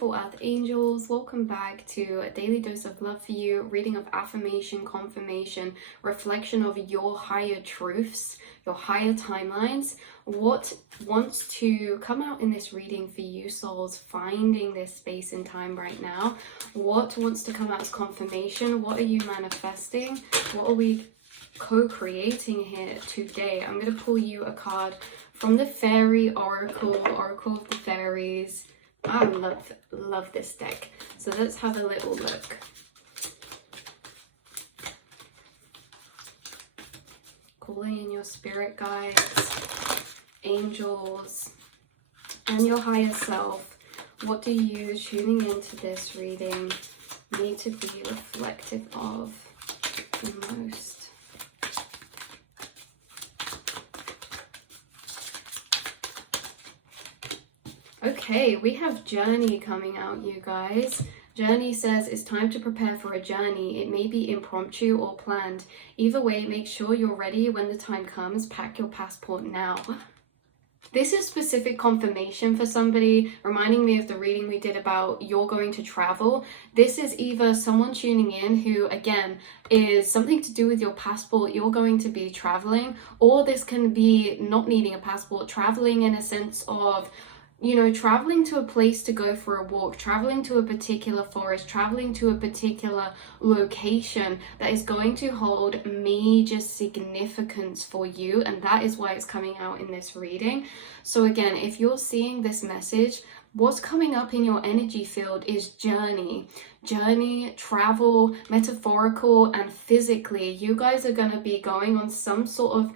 beautiful earth angels, welcome back to a daily dose of love for you, reading of affirmation, confirmation, reflection of your higher truths, your higher timelines. What wants to come out in this reading for you souls finding this space in time right now? What wants to come out as confirmation? What are you manifesting? What are we co-creating here today? I'm going to pull you a card from the Fairy Oracle of the Fairies. I love this deck. So let's have a little look. Calling in your spirit guides, angels, and your higher self. What do you, tuning into this reading, need to be reflective of the most? Okay, we have Journey coming out, you guys. Journey says it's time to prepare for a journey. It may be impromptu or planned. Either way, make sure you're ready when the time comes. Pack your passport now. This is specific confirmation for somebody, reminding me of the reading we did about you're going to travel. This is either someone tuning in who, again, is something to do with your passport. You're going to be traveling, or this can be not needing a passport, traveling in a sense of, you know, traveling to a place to go for a walk, traveling to a particular forest, traveling to a particular location that is going to hold major significance for you. And that is why it's coming out in this reading. So again, if you're seeing this message, what's coming up in your energy field is journey, travel, metaphorical and physically. You guys are going to be going on some sort of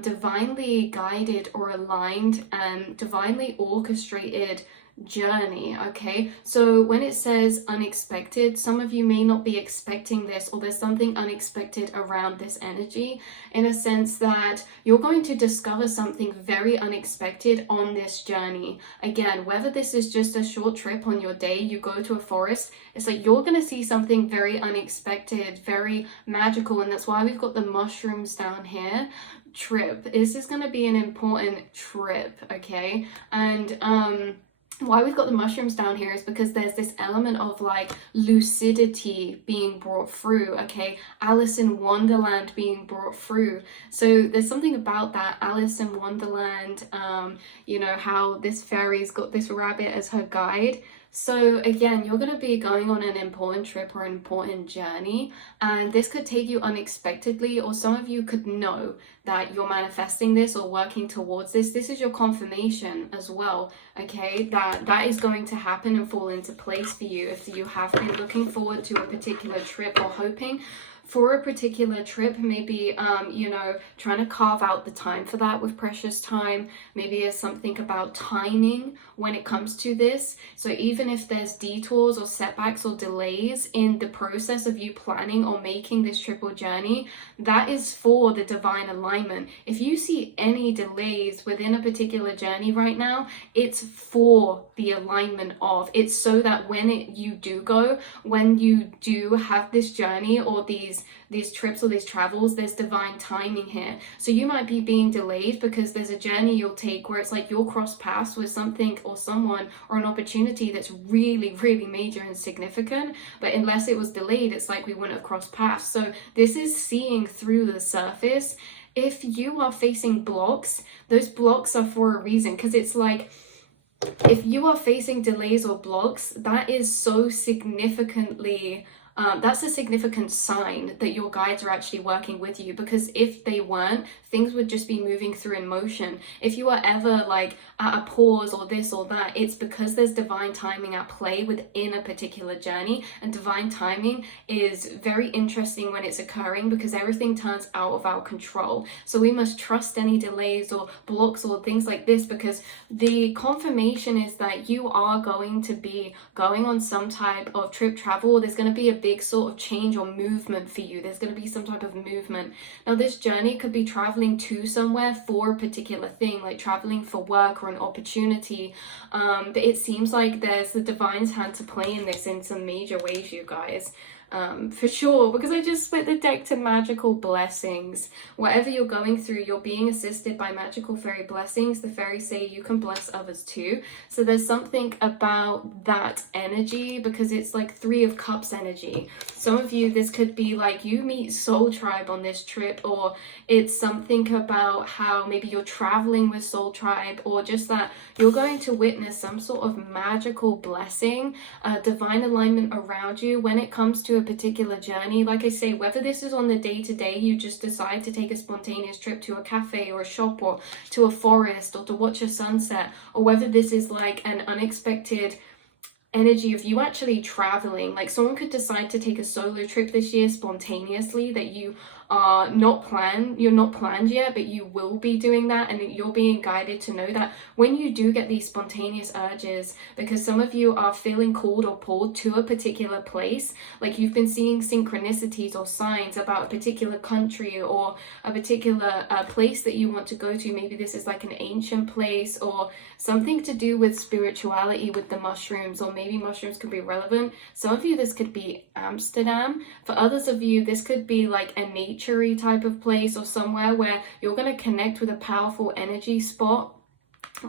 divinely guided or aligned and divinely orchestrated journey. Okay, so when it says unexpected, some of you may not be expecting this, or there's something unexpected around this energy, in a sense that you're going to discover something very unexpected on this journey. Again, whether this is just a short trip on your day, you go to a forest, it's like you're going to see something very unexpected, very magical. And that's why we've got the mushrooms down here. Trip, this is going to be an important trip. Okay, and why we've got the mushrooms down here is because there's this element of like lucidity being brought through. Okay, Alice in Wonderland being brought through. So there's something about that Alice in Wonderland, you know, how this fairy's got this rabbit as her guide. So again, you're going to be going on an important trip or an important journey, and this could take you unexpectedly, or some of you could know that you're manifesting this or working towards this. This is your confirmation as well, okay, that is going to happen and fall into place for you if you have been looking forward to a particular trip or hoping for a particular trip. Maybe you know, trying to carve out the time for that with precious time. Maybe there's something about timing when it comes to this. So even if there's detours or setbacks or delays in the process of you planning or making this trip or journey, that is for the divine alignment. If you see any delays within a particular journey right now, it's for the alignment of it's, so that when you do go, when you do have this journey or these trips or these travels, there's divine timing here. So you might be being delayed because there's a journey you'll take where it's like you'll cross paths with something or someone or an opportunity that's really, really major and significant, but unless it was delayed, it's like we wouldn't have crossed paths. So this is seeing through the surface. If you are facing blocks, those blocks are for a reason, because it's like, if you are facing delays or blocks, that is so significantly that's a significant sign that your guides are actually working with you, because if they weren't, things would just be moving through in motion. If you are ever like at a pause or this or that, it's because there's divine timing at play within a particular journey. And divine timing is very interesting when it's occurring, because everything turns out of our control. So we must trust any delays or blocks or things like this, because the confirmation is that you are going to be going on some type of trip, travel. There's going to be a big sort of change or movement for you. There's going to be some type of movement. Now this journey could be traveling to somewhere for a particular thing, like traveling for work or an opportunity, but it seems like there's the divine's hand to play in this in some major ways, you guys. for sure, because I just split the deck to magical blessings. Whatever you're going through, you're being assisted by magical fairy blessings. The fairies say you can bless others too. So there's something about that energy, because it's like Three of Cups energy. Some of you, this could be like you meet soul tribe on this trip, or it's something about how maybe you're traveling with soul tribe, or just that you're going to witness some sort of magical blessing, divine alignment around you when it comes to a particular journey. Like I say, whether this is on the day-to-day, you just decide to take a spontaneous trip to a cafe or a shop or to a forest or to watch a sunset, or whether this is like an unexpected energy of you actually traveling. Like someone could decide to take a solo trip this year spontaneously that you are you're not planned yet, but you will be doing that, and you're being guided to know that when you do get these spontaneous urges, because some of you are feeling called or pulled to a particular place, like you've been seeing synchronicities or signs about a particular country or a particular place that you want to go to. Maybe this is like an ancient place or something to do with spirituality with the mushrooms, or maybe mushrooms could be relevant. Some of you, this could be Amsterdam. For others of you, this could be like a naturey type of place, or somewhere where you're going to connect with a powerful energy spot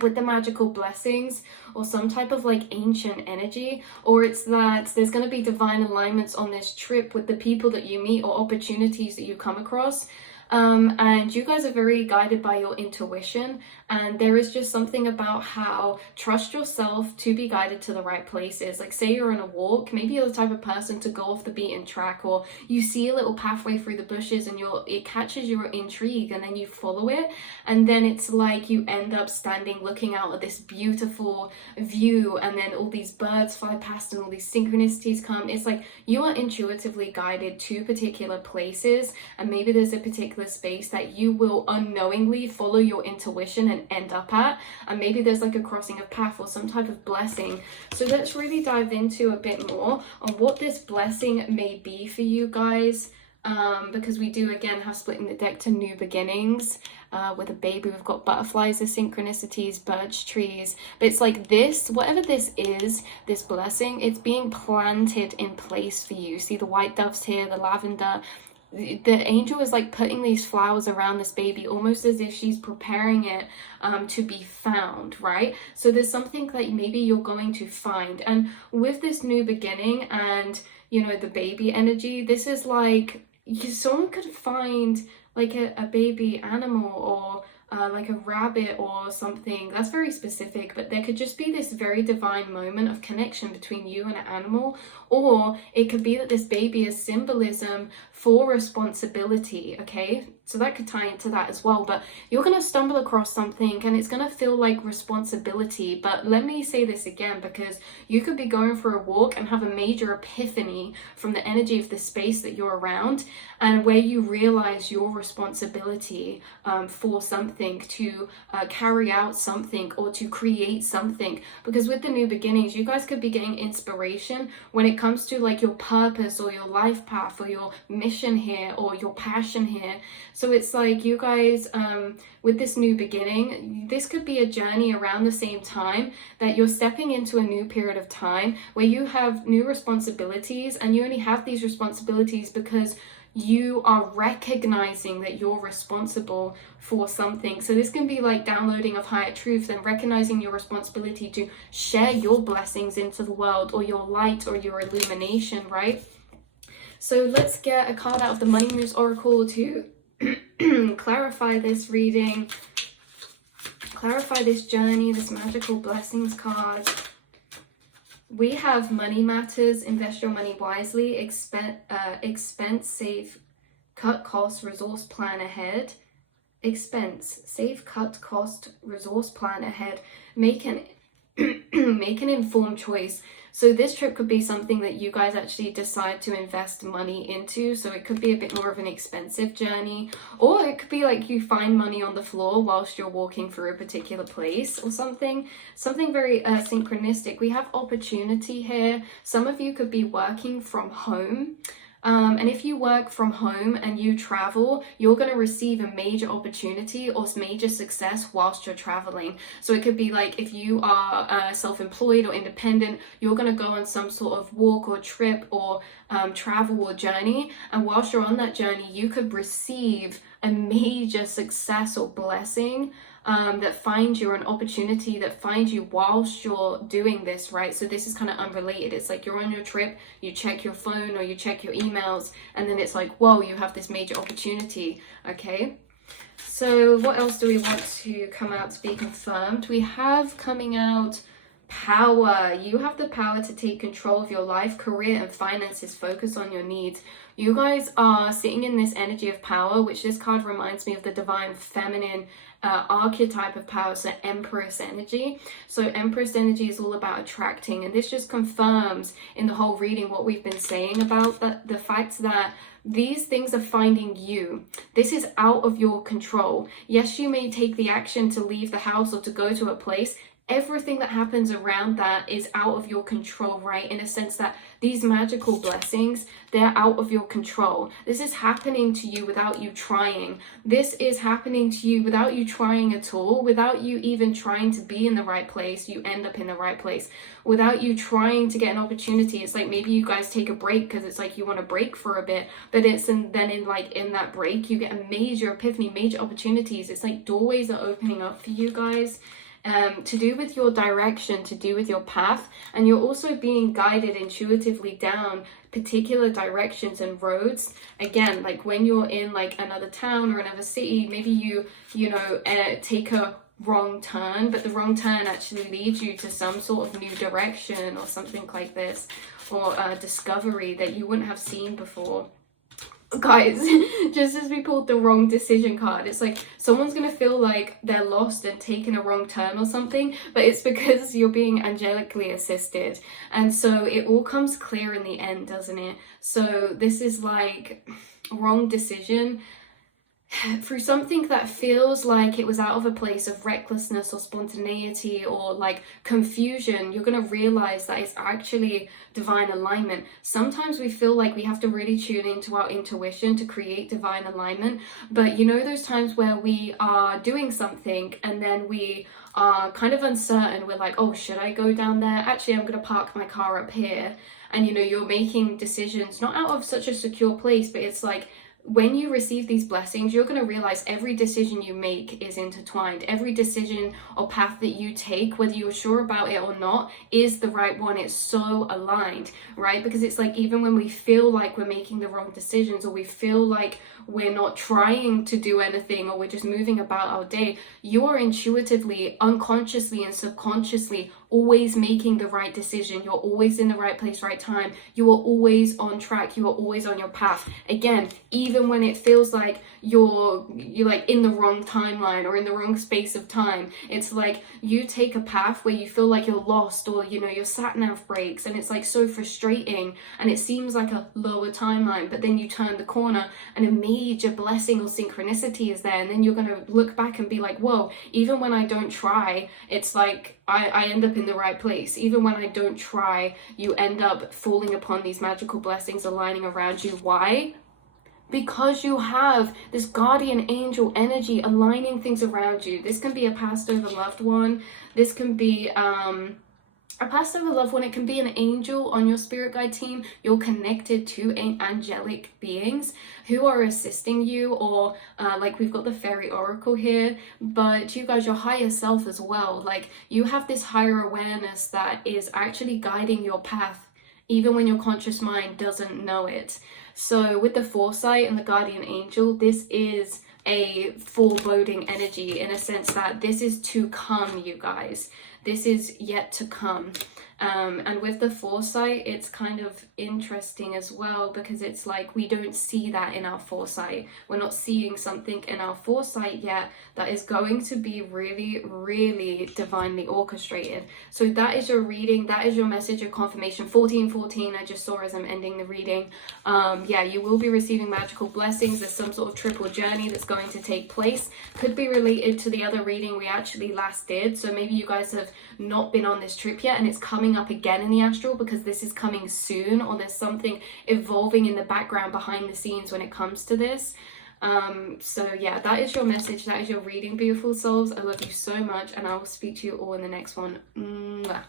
with the magical blessings, or some type of like ancient energy. Or it's that there's going to be divine alignments on this trip with the people that you meet or opportunities that you come across. And you guys are very guided by your intuition, and there is just something about how trust yourself to be guided to the right places. Like say you're on a walk, maybe you're the type of person to go off the beaten track, or you see a little pathway through the bushes and it catches your intrigue, and then you follow it, and then it's like you end up standing looking out at this beautiful view, and then all these birds fly past and all these synchronicities come. It's like you are intuitively guided to particular places, and maybe there's a particular space that you will unknowingly follow your intuition and end up at, and maybe there's like a crossing of path or some type of blessing. So let's really dive into a bit more on what this blessing may be for you guys, because we do again have splitting the deck to new beginnings. With a baby, we've got butterflies, the synchronicities, birch trees, but it's like this, whatever this is, this blessing, it's being planted in place for you. See the white doves here, the lavender. The angel is like putting these flowers around this baby, almost as if she's preparing it to be found, right? So there's something that maybe you're going to find. And with this new beginning and, you know, the baby energy, this is like someone could find like a baby animal, or like a rabbit or something. That's very specific, but there could just be this very divine moment of connection between you and an animal. Or it could be that this baby is symbolism for responsibility, okay? So that could tie into that as well. But you're going to stumble across something and it's going to feel like responsibility. But let me say this again, because you could be going for a walk and have a major epiphany from the energy of the space that you're around, and where you realize your responsibility for something, to carry out something, or to create something. Because with the new beginnings, you guys could be getting inspiration when it comes to like your purpose or your life path or your mission here or your passion here. So it's like you guys, with this new beginning, this could be a journey around the same time that you're stepping into a new period of time where you have new responsibilities, and you only have these responsibilities because you are recognizing that you're responsible for something. So this can be like downloading of higher truth and recognizing your responsibility to share your blessings into the world, or your light, or your illumination, right? So let's get a card out of the Money Moves Oracle to clarify this reading, clarify this journey, this magical blessings card. We have money matters, invest your money wisely, expense, save, cut cost, resource plan ahead. Expense, save, cut cost, resource plan ahead. Make an informed choice. So this trip could be something that you guys actually decide to invest money into. So it could be a bit more of an expensive journey, or it could be like you find money on the floor whilst you're walking through a particular place, or something very synchronistic. We have opportunity here. Some of you could be working from home. And if you work from home and you travel, you're going to receive a major opportunity or major success whilst you're traveling. So it could be like if you are self-employed or independent, you're going to go on some sort of walk or trip or travel or journey. And whilst you're on that journey, you could receive a major success or blessing that finds you, or an opportunity that finds you whilst you're doing this, right? So this is kind of unrelated. It's like you're on your trip, you check your phone or you check your emails, and then it's like, whoa, you have this major opportunity, okay? So what else do we want to come out to be confirmed? We have coming out power. You have the power to take control of your life, career, and finances. Focus on your needs. You guys are sitting in this energy of power, which this card reminds me of the divine feminine archetype of power, so Empress energy. So Empress energy is all about attracting, and this just confirms in the whole reading what we've been saying about the fact that these things are finding you. This is out of your control. Yes, you may take the action to leave the house or to go to a place. Everything that happens around that is out of your control, right? In a sense that these magical blessings, they're out of your control. This is happening to you without you trying. This is happening to you without you trying at all, without you even trying to be in the right place. You end up in the right place. Without you trying to get an opportunity. It's like maybe you guys take a break because it's like you want to break for a bit, but then in that break, you get a major epiphany, major opportunities. It's like doorways are opening up for you guys. To do with your direction, to do with your path, and you're also being guided intuitively down particular directions and roads. Again, like when you're in like another town or another city, maybe you take a wrong turn, but the wrong turn actually leads you to some sort of new direction or something like this, or a discovery that you wouldn't have seen before. Guys, just as we pulled the wrong decision card, it's like someone's gonna feel like they're lost and taking a wrong turn or something, but it's because you're being angelically assisted, and so it all comes clear in the end, doesn't it? So this is like wrong decision through something that feels like it was out of a place of recklessness or spontaneity or like confusion. You're going to realize that it's actually divine alignment. Sometimes we feel like we have to really tune into our intuition to create divine alignment, but you know those times where we are doing something and then we are kind of uncertain. We're like, oh, should I go down there? Actually, I'm going to park my car up here. And you're making decisions not out of such a secure place, but it's like when you receive these blessings, you're going to realize every decision you make is intertwined. Every decision or path that you take, whether you're sure about it or not, is the right one. It's so aligned, right? Because it's like even when we feel like we're making the wrong decisions, or we feel like we're not trying to do anything, or we're just moving about our day, you are intuitively, unconsciously and subconsciously always making the right decision. You're always in the right place, right time. You are always on track. You are always on your path. Again, even when it feels like you're like in the wrong timeline or in the wrong space of time, it's like you take a path where you feel like you're lost, or your sat nav breaks and it's like so frustrating and it seems like a lower timeline, but then you turn the corner and a major blessing or synchronicity is there, and then you're going to look back and be like, whoa, even when I don't try, it's like I end up in the right place. Even when I don't try, you end up falling upon these magical blessings aligning around you. Why? Because you have this guardian angel energy aligning things around you. This can be a passed over loved one. This can be a passed over loved one. It can be an angel on your spirit guide team. You're connected to angelic beings who are assisting you, or like we've got the fairy oracle here, but you guys, your higher self as well. Like you have this higher awareness that is actually guiding your path even when your conscious mind doesn't know it. So with the foresight and the guardian angel, this is a foreboding energy in a sense that this is to come, you guys. This is yet to come. And with the foresight, it's kind of interesting as well, because it's like we don't see that in our foresight. We're not seeing something in our foresight yet that is going to be really, really divinely orchestrated. So that is your reading. That is your message of confirmation. 1414, I just saw as I'm ending the reading. Yeah, you will be receiving magical blessings. There's some sort of triple journey that's going to take place. Could be related to the other reading we actually last did. So maybe you guys have not been on this trip yet and it's coming coming up again in the astral because this is coming soon, or there's something evolving in the background behind the scenes when it comes to this. So yeah, that is your message, that is your reading, beautiful souls. I love you so much, and I will speak to you all in the next one. Mwah.